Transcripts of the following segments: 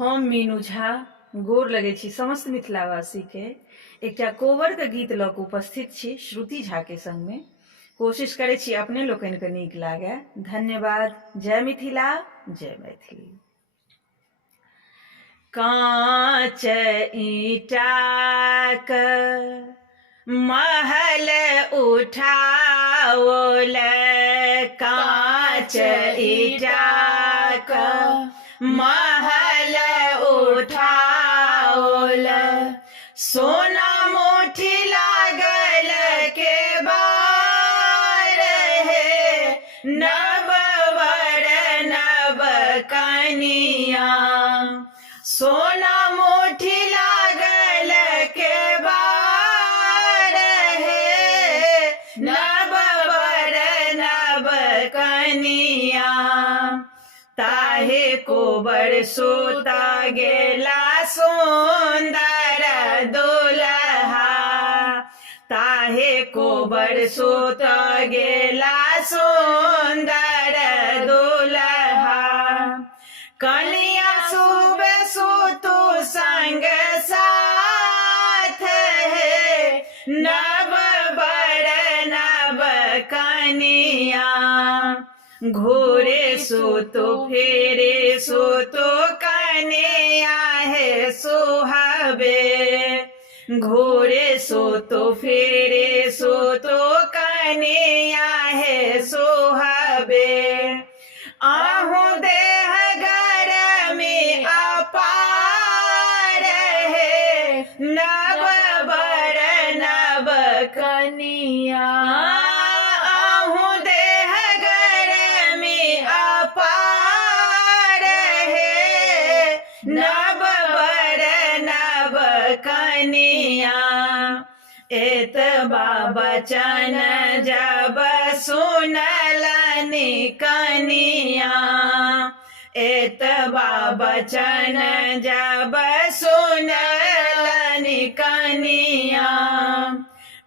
हम मीनू झा गोर लगै छी समस्त मिथिलावासी के एकटा कोवर के गीत लऽ कऽ उपस्थित छी श्रुति झा के संग में। कोशिश करै छी अपने लोकनि के नीक लागे। धन्यवाद। जय मिथिला, जय मैथिली। कांच ईंटाक महल उठाओल, कांच ईंटाक महल उठाओल, सोना मोठी लागल के बार हे, नव वर नव कनिया, सोना मोठी लागल के बार हे, नव वर नव कनिया, ताहे कोबर सोता गेला सुंदर दुल्हा, ताहे कोबर सोता गेला सुंदर दुल्हा, कनिया सुबह सुतु संग साथ है, नव वर नव कनिया, घोरे सोतो फेरे सोतो कनिया है सुहावे, घोरे सोतो फेरे सोतो कनिया है सुहावे, आहू देह घर में अपार है, नव वर नव कनिया, आहू देह घर में अपार है, नव वर नव कनिया, एतबा बचन जब सुनलनि कनिया, एतबा बचन जब सुनलनि कनिया,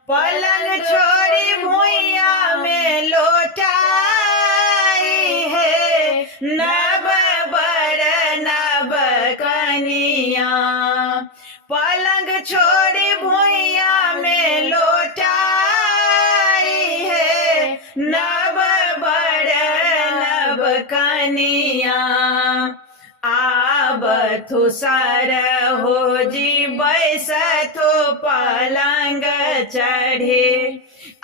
पलंग छोड़ी भुइया में लोटाई है, नव वर नव कनिया, पलंग छोड़ी भुइया में लोटाई है, नव वर नव कनिया, आब थुसर हो जी बैसथो पलंग चढ़े,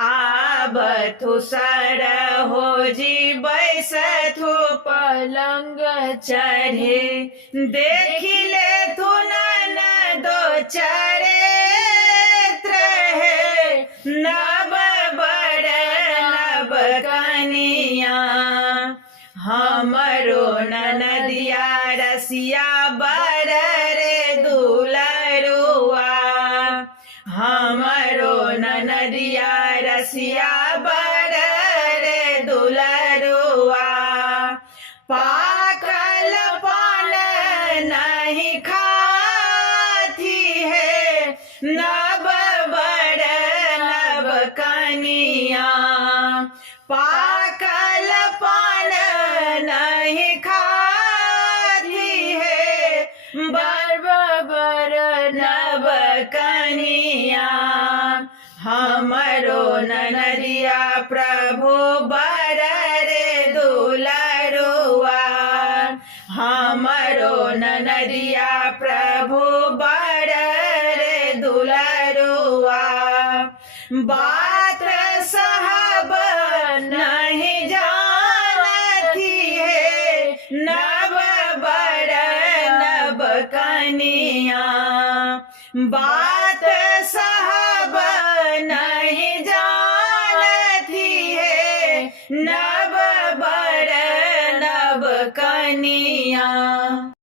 आब थुसर हो जी बैसथो पलंग चढ़े, देखी ले तू दो चरित्र है, नव वर नव कनिया, हमरो ननदिया रसिया बर रे दुलरुआ, हमरो ननदिया रसिया बर रे दुलरुआ, पाकल पान नहीं खाती है, नव वर नव कनिया, पाकल पान नहीं खाती है, वर वर नव कनिया, हमरो ननदिया प्रभु बर रे दुलरुआ, हमरो ननदिया प्रभु बर रे दुलरुआ, बात साहब नहीं जानती है, नव वर नव कनिया, बात साहब नहीं जानती है, नव वर नव कनिया।